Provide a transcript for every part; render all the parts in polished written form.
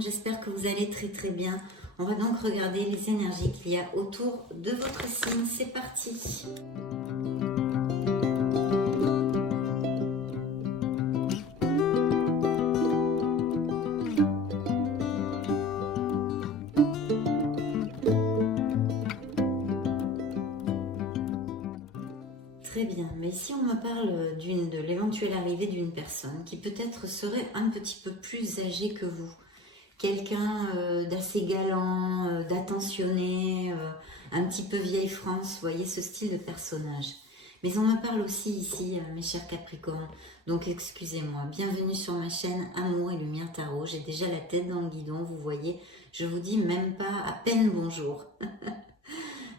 j'espère que vous allez très très bien. On va donc regarder les énergies qu'il y a autour de votre signe. C'est parti. Très bien, mais ici on me parle de l'éventuelle arrivée d'une personne qui peut-être serait un petit peu plus âgée que vous. Quelqu'un d'assez galant, d'attentionné, un petit peu vieille France, vous voyez ce style de personnage. Mais on me parle aussi ici, mes chers Capricornes, donc excusez-moi, bienvenue sur ma chaîne Amour et Lumière Tarot. J'ai déjà la tête dans le guidon, vous voyez, je vous dis même pas à peine bonjour.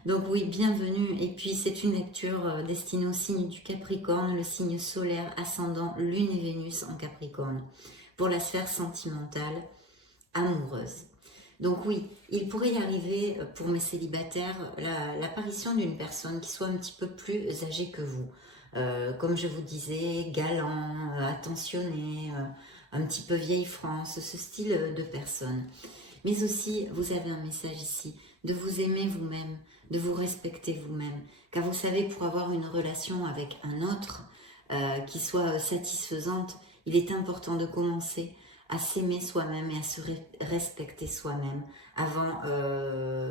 Donc oui, bienvenue. Et puis c'est une lecture destinée au signe du Capricorne, le signe solaire, ascendant, Lune et Vénus en Capricorne, pour la sphère sentimentale, amoureuse. Donc oui, il pourrait y arriver pour mes célibataires l'apparition d'une personne qui soit un petit peu plus âgée que vous. Comme je vous disais, galant, attentionné, un petit peu vieille France, ce style de personne. Mais aussi, vous avez un message ici, de vous aimer vous-même, de vous respecter vous-même. Car vous savez, pour avoir une relation avec un autre qui soit satisfaisante, il est important de commencer à s'aimer soi-même et à se respecter soi-même avant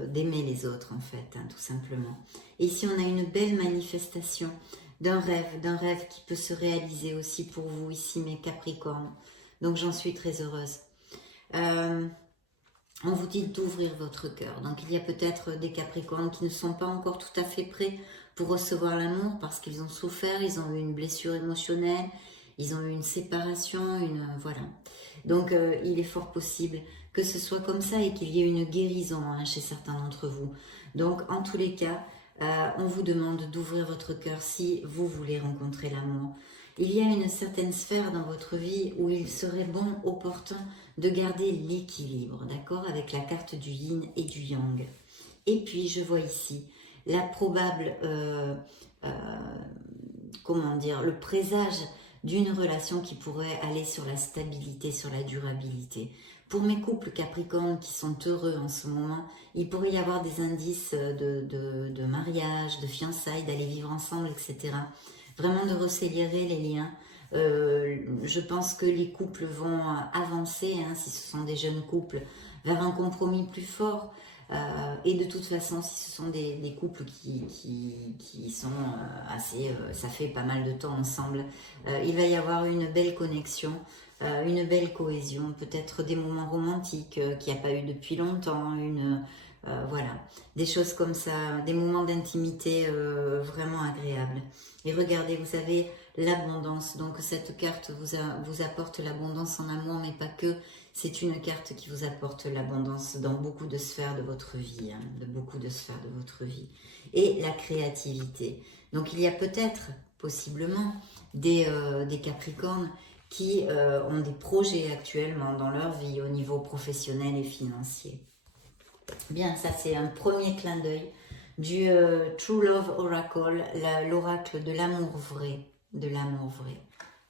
d'aimer les autres, en fait, hein, tout simplement. Et ici, on a une belle manifestation d'un rêve qui peut se réaliser aussi pour vous, ici, mes Capricornes. Donc, j'en suis très heureuse. On vous dit d'ouvrir votre cœur. Donc, il y a peut-être des Capricornes qui ne sont pas encore tout à fait prêts pour recevoir l'amour parce qu'ils ont souffert, ils ont eu une blessure émotionnelle, ils ont eu une séparation, voilà. Donc, il est fort possible que ce soit comme ça et qu'il y ait une guérison hein, chez certains d'entre vous. Donc, en tous les cas, on vous demande d'ouvrir votre cœur si vous voulez rencontrer l'amour. Il y a une certaine sphère dans votre vie où il serait bon, opportun, de garder l'équilibre, d'accord, avec la carte du yin et du yang. Et puis, je vois ici la probable, comment dire, le présage d'une relation qui pourrait aller sur la stabilité, sur la durabilité. Pour mes couples Capricornes qui sont heureux en ce moment, il pourrait y avoir des indices de mariage, de fiançailles, d'aller vivre ensemble, etc. Vraiment de resserrer les liens. Je pense que les couples vont avancer, hein, si ce sont des jeunes couples, vers un compromis plus fort. Et de toute façon, si ce sont des couples qui sont assez, ça fait pas mal de temps ensemble, il va y avoir une belle connexion, une belle cohésion, peut-être des moments romantiques qu'il n'y a pas eu depuis longtemps, voilà, des choses comme ça, des moments d'intimité vraiment agréables. Et regardez, vous avez l'abondance, donc cette carte vous apporte l'abondance en amour, mais pas que. C'est une carte qui vous apporte l'abondance dans beaucoup de sphères de votre vie, hein, de beaucoup de sphères de votre vie. Et la créativité. Donc il y a peut-être, possiblement, des Capricornes qui ont des projets actuellement dans leur vie au niveau professionnel et financier. Bien, ça c'est un premier clin d'œil du True Love Oracle, l'oracle de l'amour vrai,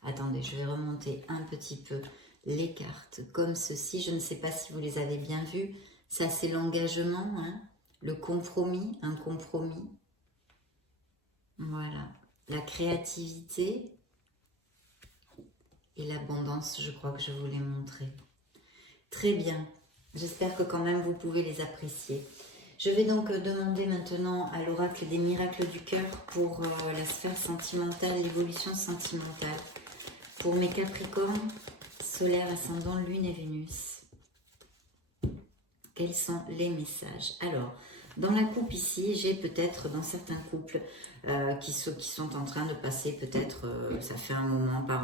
Attendez, je vais remonter un petit peu les cartes comme ceci. Je ne sais pas si vous les avez bien vues. Ça c'est l'engagement, hein, le compromis, un compromis. Voilà, la créativité et l'abondance, je crois que je vous l'ai montré. Très bien, j'espère que quand même vous pouvez les apprécier. Je vais donc demander maintenant à l'oracle des miracles du cœur pour la sphère sentimentale, l'évolution sentimentale. Pour mes Capricornes, solaire, ascendant, Lune et Vénus. Quels sont les messages? Alors, dans la coupe ici, j'ai peut-être dans certains couples qui sont en train de passer peut-être, ça fait un moment par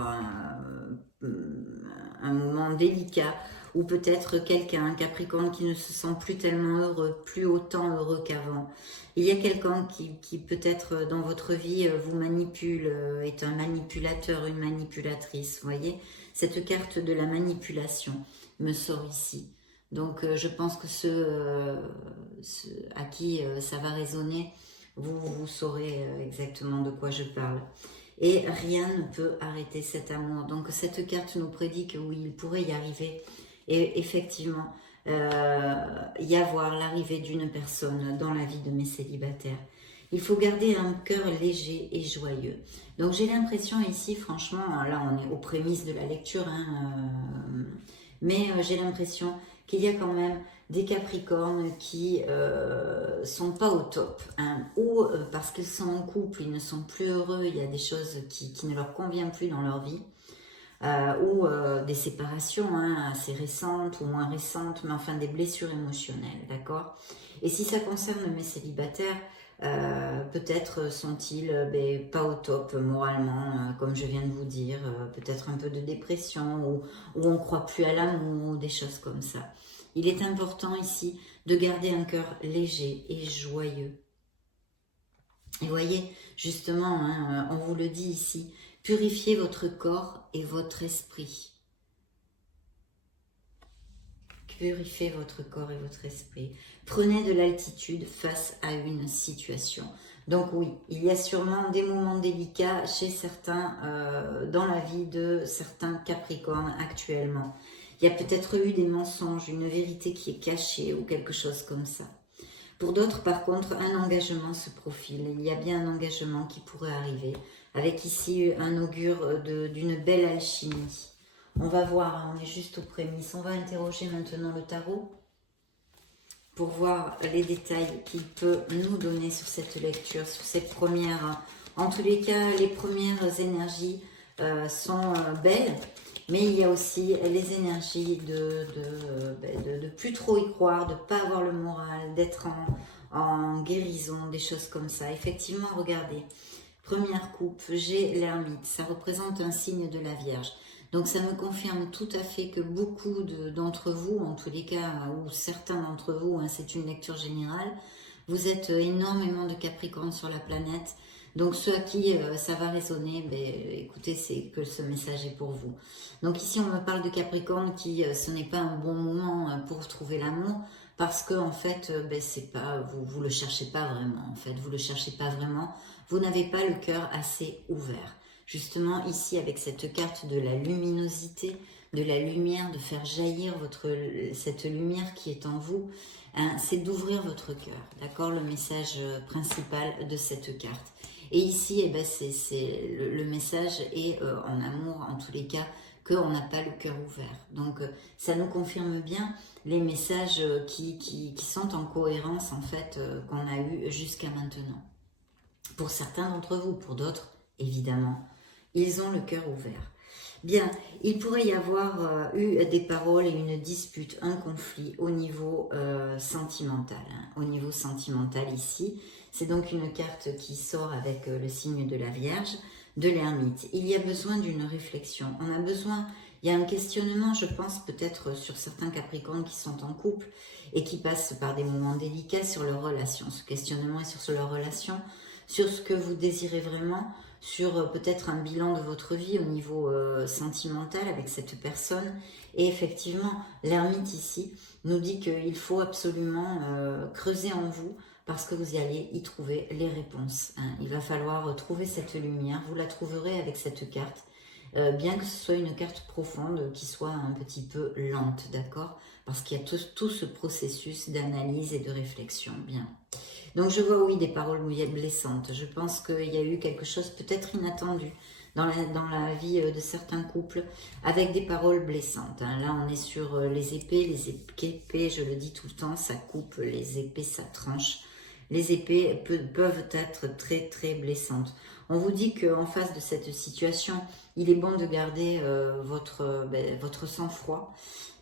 un moment délicat, ou peut-être quelqu'un, un Capricorne qui ne se sent plus tellement heureux, plus autant heureux qu'avant. Il y a quelqu'un qui peut-être dans votre vie vous manipule, est un manipulateur, une manipulatrice, vous voyez. Cette carte de la manipulation me sort ici. Donc je pense que ceux à qui ça va résonner, vous saurez exactement de quoi je parle. Et rien ne peut arrêter cet amour. Donc cette carte nous prédit que oui, il pourrait y arriver et effectivement, y avoir l'arrivée d'une personne dans la vie de mes célibataires. Il faut garder un cœur léger et joyeux. Donc j'ai l'impression ici, franchement, là on est aux prémices de la lecture, hein, mais j'ai l'impression qu'il y a quand même des Capricornes qui sont pas au top, hein, ou parce qu'ils sont en couple, ils ne sont plus heureux, il y a des choses qui ne leur conviennent plus dans leur vie, ou des séparations hein, assez récentes ou moins récentes, mais enfin des blessures émotionnelles, d'accord? Et si ça concerne mes célibataires, peut-être sont-ils pas au top moralement, comme je viens de vous dire, peut-être un peu de dépression, ou on ne croit plus à l'amour, ou des choses comme ça. Il est important ici de garder un cœur léger et joyeux. Et voyez, justement, hein, on vous le dit ici, purifiez votre corps et votre esprit. Purifiez votre corps et votre esprit. Prenez de l'altitude face à une situation. Donc oui, il y a sûrement des moments délicats chez certains, dans la vie de certains Capricornes actuellement. Il y a peut-être eu des mensonges, une vérité qui est cachée ou quelque chose comme ça. Pour d'autres, par contre, un engagement se profile. Il y a bien un engagement qui pourrait arriver, avec ici un augure d'une belle alchimie. On va voir, on est juste aux prémices. On va interroger maintenant le tarot pour voir les détails qu'il peut nous donner sur cette lecture, sur ces premières... En tous les cas, les premières énergies sont belles, mais il y a aussi les énergies de plus trop y croire, de ne pas avoir le moral, d'être en guérison, des choses comme ça. Effectivement, regardez, première coupe, j'ai l'ermite, ça représente un signe de la Vierge. Donc ça me confirme tout à fait que beaucoup d'entre vous, en tous les cas, ou certains d'entre vous, hein, c'est une lecture générale, vous êtes énormément de Capricorne sur la planète. Donc ceux à qui ça va résonner, écoutez, c'est que ce message est pour vous. Donc ici on me parle de Capricorne qui, ce n'est pas un bon moment pour trouver l'amour, parce que en fait, c'est pas, vous le cherchez pas vraiment, en fait, vous le cherchez pas vraiment, vous n'avez pas le cœur assez ouvert. Justement ici avec cette carte de la luminosité, de la lumière, de faire jaillir cette lumière qui est en vous, hein, c'est d'ouvrir votre cœur, d'accord? Le message principal de cette carte. Et ici, le message est en amour, en tous les cas, qu'on n'a pas le cœur ouvert. Donc ça nous confirme bien les messages qui sont en cohérence en fait qu'on a eu jusqu'à maintenant. Pour certains d'entre vous, pour d'autres, évidemment, ils ont le cœur ouvert. Bien, il pourrait y avoir eu des paroles et une dispute, un conflit au niveau sentimental. Hein. Au niveau sentimental ici, c'est donc une carte qui sort avec le signe de la Vierge, de l'ermite. Il y a besoin d'une réflexion. On a besoin, il y a un questionnement, je pense, peut-être sur certains Capricornes qui sont en couple et qui passent par des moments délicats sur leur relation. Ce questionnement est sur leur relation, sur ce que vous désirez vraiment, sur peut-être un bilan de votre vie au niveau sentimental avec cette personne. Et effectivement, l'ermite ici nous dit qu'il faut absolument creuser en vous parce que vous y allez y trouver les réponses. Hein. Il va falloir trouver cette lumière, vous la trouverez avec cette carte, bien que ce soit une carte profonde qui soit un petit peu lente, d'accord? Parce qu'il y a tout ce processus d'analyse et de réflexion. Bien. Donc je vois oui des paroles blessantes. Je pense qu'il y a eu quelque chose peut-être inattendu dans la vie de certains couples avec des paroles blessantes. Hein. Là on est sur les épées, je le dis tout le temps, ça coupe, les épées ça tranche. Les épées peuvent être très très blessantes. On vous dit qu'en face de cette situation, il est bon de garder votre sang-froid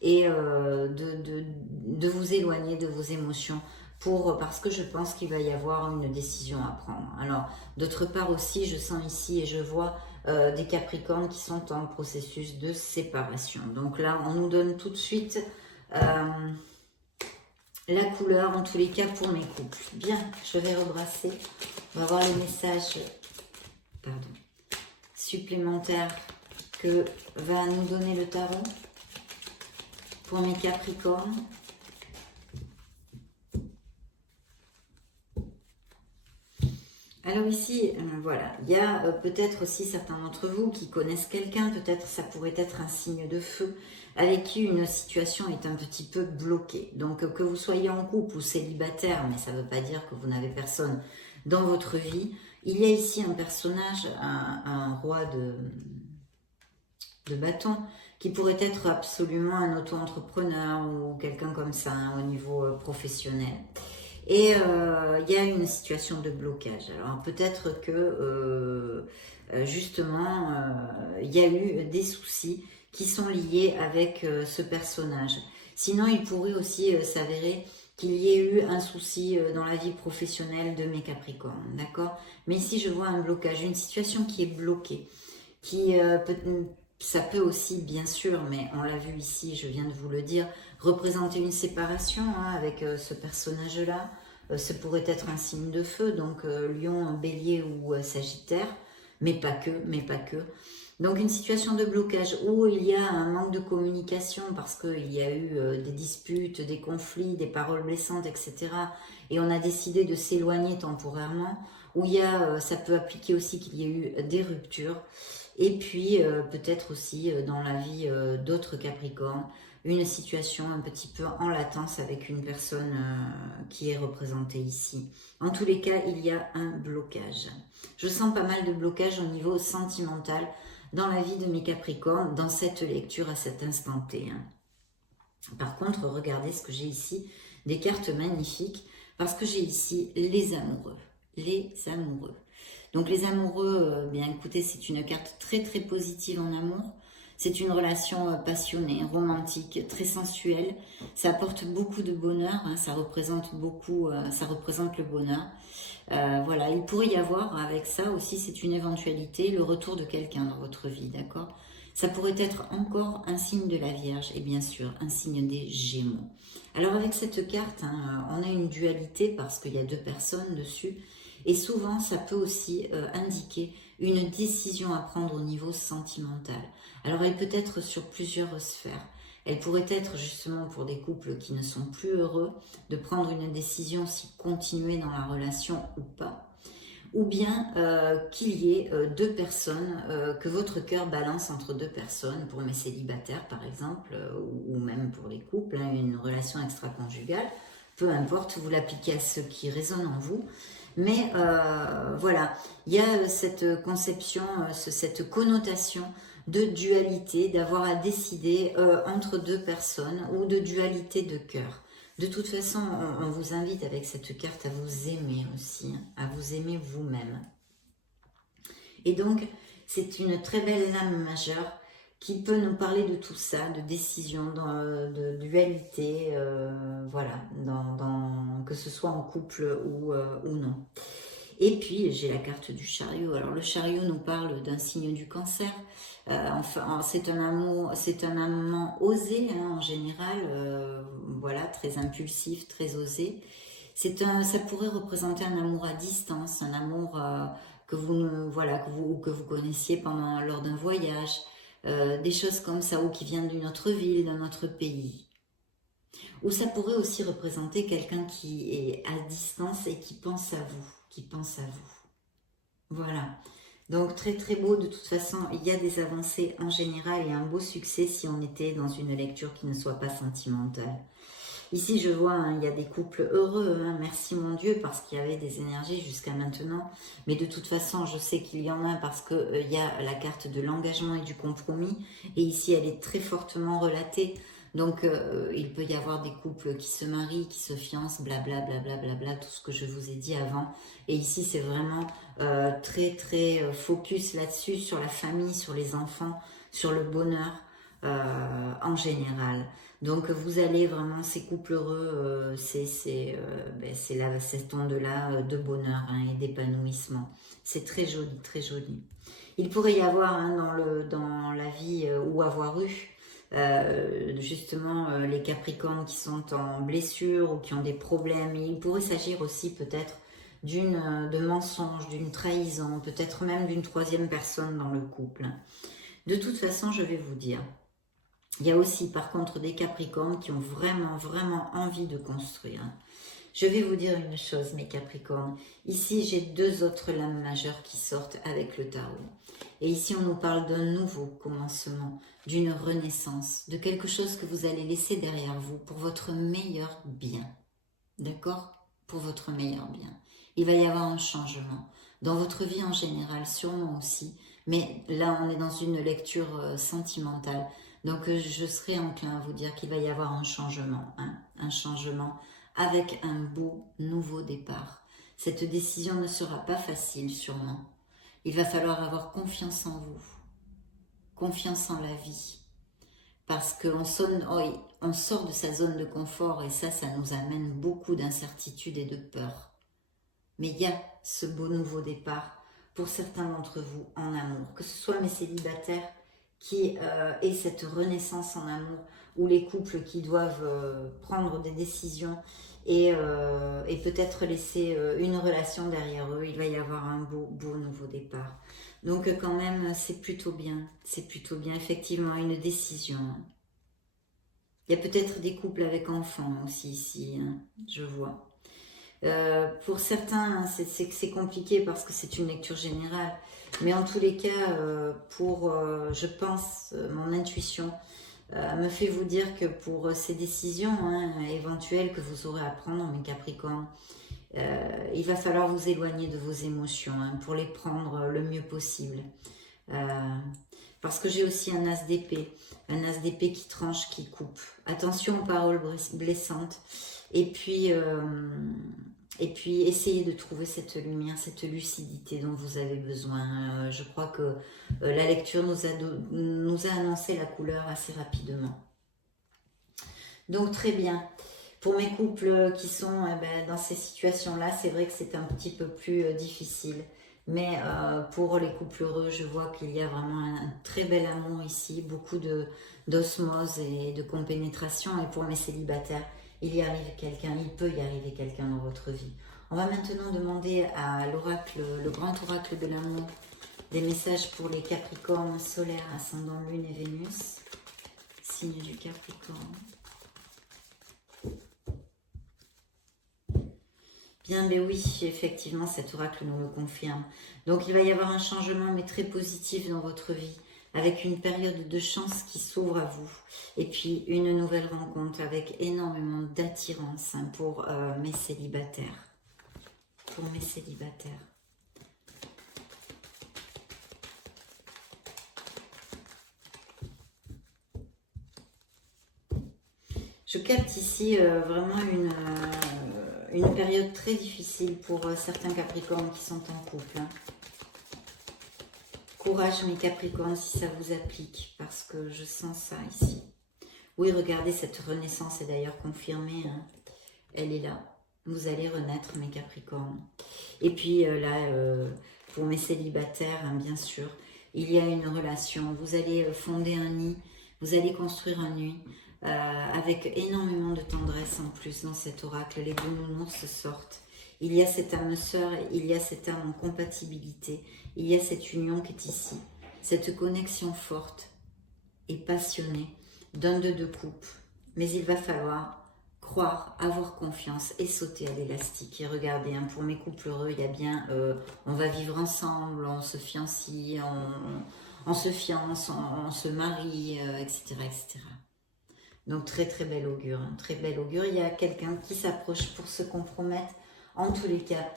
et de vous éloigner de vos émotions parce que je pense qu'il va y avoir une décision à prendre. Alors, d'autre part aussi, je sens ici et je vois des Capricornes qui sont en processus de séparation. Donc là, on nous donne tout de suite la couleur, en tous les cas, pour mes couples. Bien, je vais rebrasser. On va voir les messages supplémentaires que va nous donner le tarot pour mes Capricornes. Alors ici, voilà, il y a peut-être aussi certains d'entre vous qui connaissent quelqu'un, peut-être ça pourrait être un signe de feu, avec qui une situation est un petit peu bloquée. Donc que vous soyez en couple ou célibataire, mais ça ne veut pas dire que vous n'avez personne dans votre vie, il y a ici un personnage, un roi de bâton, qui pourrait être absolument un auto-entrepreneur ou quelqu'un comme ça au niveau professionnel. Et il y a une situation de blocage. Alors peut-être que justement il y a eu des soucis qui sont liés avec ce personnage. Sinon il pourrait aussi s'avérer qu'il y ait eu un souci dans la vie professionnelle de mes Capricornes, d'accord? Mais ici je vois un blocage, une situation qui est bloquée, qui ça peut aussi, bien sûr, mais on l'a vu ici, je viens de vous le dire, représenter une séparation avec ce personnage-là. Ce pourrait être un signe de feu, donc Lion, Bélier ou Sagittaire, mais pas que, mais pas que. Donc une situation de blocage où il y a un manque de communication parce qu'il y a eu des disputes, des conflits, des paroles blessantes, etc. Et on a décidé de s'éloigner temporairement, où il y a, ça peut appliquer aussi qu'il y a eu des ruptures. Et puis peut-être aussi dans la vie d'autres Capricornes, une situation un petit peu en latence avec une personne qui est représentée ici. En tous les cas, il y a un blocage. Je sens pas mal de blocage au niveau sentimental dans la vie de mes Capricornes, dans cette lecture à cet instant T. Par contre, regardez ce que j'ai ici, des cartes magnifiques, parce que j'ai ici les amoureux. Les amoureux. Donc les amoureux, bien écoutez, c'est une carte très très positive en amour. C'est une relation passionnée, romantique, très sensuelle. Ça apporte beaucoup de bonheur, hein, ça représente beaucoup, ça représente le bonheur. Voilà, il pourrait y avoir avec ça aussi, c'est une éventualité, le retour de quelqu'un dans votre vie, d'accord? Ça pourrait être encore un signe de la Vierge et bien sûr un signe des Gémeaux. Alors avec cette carte, hein, on a une dualité parce qu'il y a deux personnes dessus. Et souvent, ça peut aussi indiquer une décision à prendre au niveau sentimental. Alors, elle peut être sur plusieurs sphères. Elle pourrait être justement pour des couples qui ne sont plus heureux, de prendre une décision si continuer dans la relation ou pas. Ou bien qu'il y ait deux personnes, que votre cœur balance entre deux personnes, pour mes célibataires par exemple, ou même pour les couples, hein, une relation extra-conjugale. Peu importe, vous l'appliquez à ce qui résonne en vous. Mais voilà, il y a cette conception, cette connotation de dualité, d'avoir à décider entre deux personnes ou de dualité de cœur. De toute façon, on vous invite avec cette carte à vous aimer aussi, hein, à vous aimer vous-même. Et donc, c'est une très belle lame majeure qui peut nous parler de tout ça, de décision, de dualité, voilà, que ce soit en couple ou non. Et puis, j'ai la carte du chariot. Alors, le chariot nous parle d'un signe du cancer. Enfin, c'est un amant osé, hein, en général, voilà, très impulsif, très osé. Ça pourrait représenter un amour à distance, un amour que vous connaissiez lors d'un voyage, des choses comme ça, ou qui vient d'une autre ville, d'un autre pays. Ou ça pourrait aussi représenter quelqu'un qui est à distance et qui pense à vous, Voilà. Donc très très beau, de toute façon, il y a des avancées en général et un beau succès si on était dans une lecture qui ne soit pas sentimentale. Ici, je vois, hein, il y a des couples heureux, hein, merci mon Dieu, parce qu'il y avait des énergies jusqu'à maintenant. Mais de toute façon, je sais qu'il y en a parce qu'il y a la carte de l'engagement et du compromis. Et ici, elle est très fortement relatée. Donc, il peut y avoir des couples qui se marient, qui se fiancent, blablabla, tout ce que je vous ai dit avant. Et ici, c'est vraiment très, très focus là-dessus, sur la famille, sur les enfants, sur le bonheur en général. Donc vous allez vraiment, ces couples heureux, c'est cette onde-là de bonheur, hein, et d'épanouissement. C'est très joli, très joli. Il pourrait y avoir, hein, dans la vie ou avoir eu justement les Capricornes qui sont en blessure ou qui ont des problèmes. Et il pourrait s'agir aussi peut-être de mensonges, d'une trahison, peut-être même d'une troisième personne dans le couple. De toute façon, je vais vous dire, il y a aussi par contre des Capricornes qui ont vraiment, vraiment envie de construire. Je vais vous dire une chose, mes Capricornes. Ici, j'ai deux autres lames majeures qui sortent avec le tarot. Et ici, on nous parle d'un nouveau commencement, d'une renaissance, de quelque chose que vous allez laisser derrière vous pour votre meilleur bien. D'accord? Pour votre meilleur bien. Il va y avoir un changement. Dans votre vie en général, sûrement aussi. Mais là, on est dans une lecture sentimentale. Donc, je serais enclin à vous dire qu'il va y avoir un changement. Hein, un changement avec un beau nouveau départ. Cette décision ne sera pas facile, sûrement. Il va falloir avoir confiance en vous. Confiance en la vie. Parce qu'on on sort de sa zone de confort et ça nous amène beaucoup d'incertitude et de peur. Mais il y a ce beau nouveau départ pour certains d'entre vous en amour, que ce soit mes célibataires qui aient cette renaissance en amour, ou les couples qui doivent prendre des décisions et peut-être laisser une relation derrière eux. Il va y avoir un beau nouveau départ. Donc quand même, c'est plutôt bien, effectivement, une décision. Il y a peut-être des couples avec enfants aussi ici, hein, je vois. Pour certains, hein, c'est compliqué parce que c'est une lecture générale. Mais en tous les cas, je pense, mon intuition me fait vous dire que pour ces décisions hein, éventuelles que vous aurez à prendre, mes Capricornes, il va falloir vous éloigner de vos émotions hein, pour les prendre le mieux possible. Parce que j'ai aussi un as d'épée qui tranche, qui coupe. Attention aux paroles blessantes. Et puis essayez de trouver cette lumière, cette lucidité dont vous avez besoin. Je crois que la lecture nous a annoncé la couleur assez rapidement. Donc très bien. Pour mes couples qui sont dans ces situations-là, c'est vrai que c'est un petit peu plus difficile. Mais pour les couples heureux, je vois qu'il y a vraiment un très bel amour ici, beaucoup d'osmose et de compénétration. Et pour mes célibataires, il peut y arriver quelqu'un dans votre vie. On va maintenant demander à l'oracle, le grand oracle de l'amour, des messages pour les Capricornes solaires, ascendant Lune et Vénus, signe du Capricorne. Bien, ben oui, effectivement, cet oracle nous le confirme. Donc, il va y avoir un changement, mais très positif dans votre vie, avec une période de chance qui s'ouvre à vous. Et puis, une nouvelle rencontre avec énormément d'attirance hein, pour mes célibataires. Pour mes célibataires. Je capte ici vraiment une période très difficile pour certains Capricornes qui sont en couple. Hein. Courage mes Capricornes si ça vous applique, parce que je sens ça ici. Oui, regardez, cette renaissance est d'ailleurs confirmée. Hein. Elle est là. Vous allez renaître mes Capricornes. Et puis pour mes célibataires, hein, bien sûr, il y a une relation. Vous allez fonder un nid, vous allez construire un nid. Avec énormément de tendresse en plus dans cet oracle, les deux nounours sortent. Il y a cette âme sœur, il y a cette âme en compatibilité, il y a cette union qui est ici, cette connexion forte et passionnée d'un de deux couples. Mais il va falloir croire, avoir confiance et sauter à l'élastique. Et regardez, hein, pour mes couples heureux, il y a bien, on va vivre ensemble, on se fiancie, on se fiance, on se marie, etc., etc. Donc très très bel augure, hein, très bel augure. Il y a quelqu'un qui s'approche pour se compromettre. En tous les cas,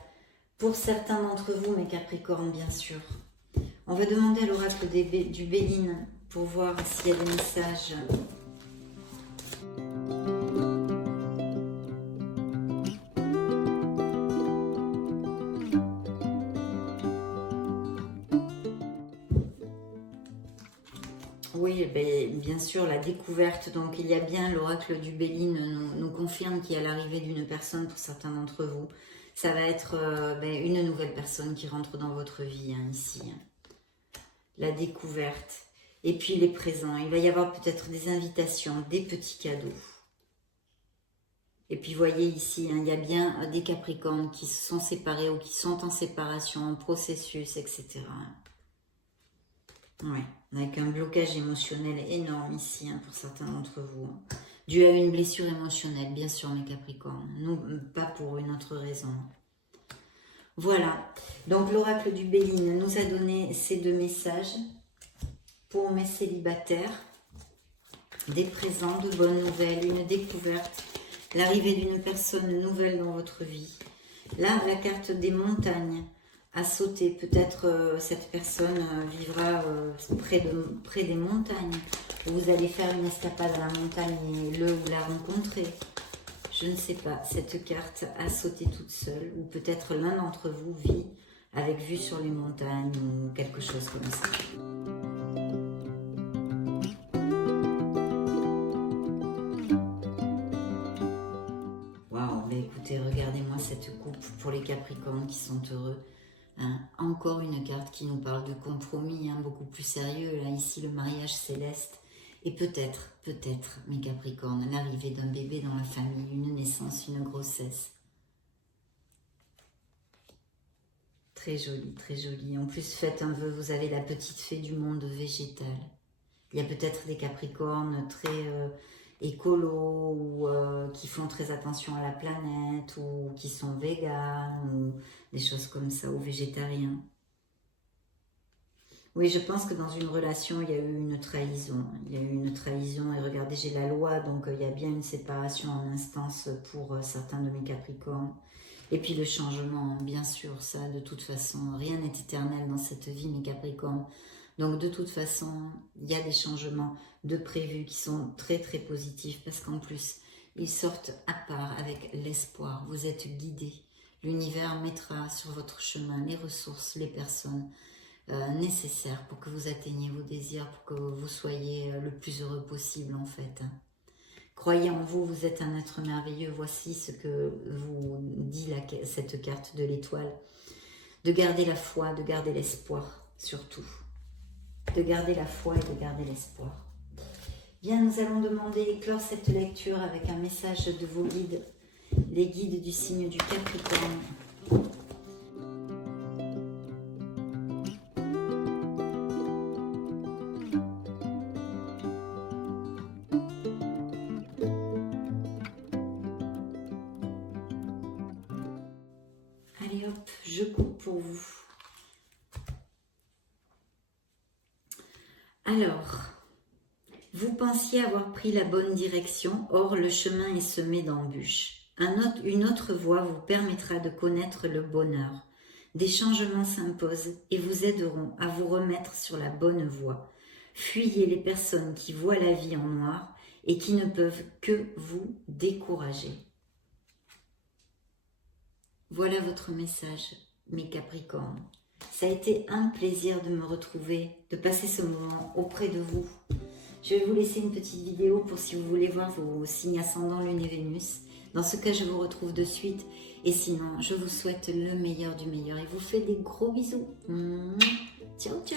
pour certains d'entre vous, mes Capricornes, bien sûr. On va demander à l'oracle du Béline pour voir s'il y a des messages. Oui, bien sûr, la découverte. Donc, il y a bien l'oracle du Béline nous confirme qu'il y a l'arrivée d'une personne pour certains d'entre vous. Ça va être une nouvelle personne qui rentre dans votre vie, hein, ici. La découverte. Et puis, les présents. Il va y avoir peut-être des invitations, des petits cadeaux. Et puis, voyez ici, hein, il y a bien des Capricornes qui se sont séparés ou qui sont en séparation, en processus, etc. Ouais, avec un blocage émotionnel énorme ici, hein, pour certains d'entre vous. dû à une blessure émotionnelle, bien sûr, mes Capricornes, non, pas pour une autre raison. Voilà, donc l'oracle du Béline nous a donné ces deux messages pour mes célibataires. Des présents, de bonnes nouvelles, une découverte, l'arrivée d'une personne nouvelle dans votre vie. Là, la carte des montagnes a sauté. Peut-être cette personne vivra près des montagnes. Vous allez faire une escapade à la montagne et le ou la rencontrer. Je ne sais pas, cette carte a sauté toute seule. Ou peut-être l'un d'entre vous vit avec vue sur les montagnes ou quelque chose comme ça. Écoutez, regardez-moi cette coupe pour les Capricornes qui sont heureux. Hein, encore une carte qui nous parle de compromis, hein, beaucoup plus sérieux. Là, ici, le mariage céleste. Et peut-être, mes Capricornes, l'arrivée d'un bébé dans la famille, une naissance, une grossesse. Très joli, très joli. En plus, faites un vœu, vous avez la petite fée du monde végétal. Il y a peut-être des Capricornes très... écolos ou qui font très attention à la planète ou qui sont véganes ou des choses comme ça, ou végétariens. Oui, je pense que dans une relation, il y a eu une trahison. Il y a eu une trahison et regardez, j'ai la loi, donc il y a bien une séparation en instance pour certains de mes Capricornes. Et puis le changement, bien sûr, ça, de toute façon, rien n'est éternel dans cette vie, mes Capricornes. Donc de toute façon, il y a des changements de prévus qui sont très très positifs parce qu'en plus, ils sortent à part avec l'espoir. Vous êtes guidés. L'univers mettra sur votre chemin les ressources, les personnes nécessaires pour que vous atteigniez vos désirs, pour que vous soyez le plus heureux possible en fait. Croyez en vous, vous êtes un être merveilleux. Voici ce que vous dit cette carte de l'étoile. De garder la foi, de garder l'espoir surtout. De garder la foi et de garder l'espoir. Bien, nous allons demander clore cette lecture avec un message de vos guides, les guides du signe du Capricorne. Allez hop, je coupe pour vous. Alors, vous pensiez avoir pris la bonne direction, or le chemin est semé d'embûches. Une autre voie vous permettra de connaître le bonheur. Des changements s'imposent et vous aideront à vous remettre sur la bonne voie. Fuyez les personnes qui voient la vie en noir et qui ne peuvent que vous décourager. Voilà votre message, mes Capricornes. Ça a été un plaisir de me retrouver, de passer ce moment auprès de vous. Je vais vous laisser une petite vidéo pour si vous voulez voir vos signes ascendants Lune et Vénus. Dans ce cas, je vous retrouve de suite. Et sinon, je vous souhaite le meilleur du meilleur et vous fais des gros bisous. Ciao, ciao.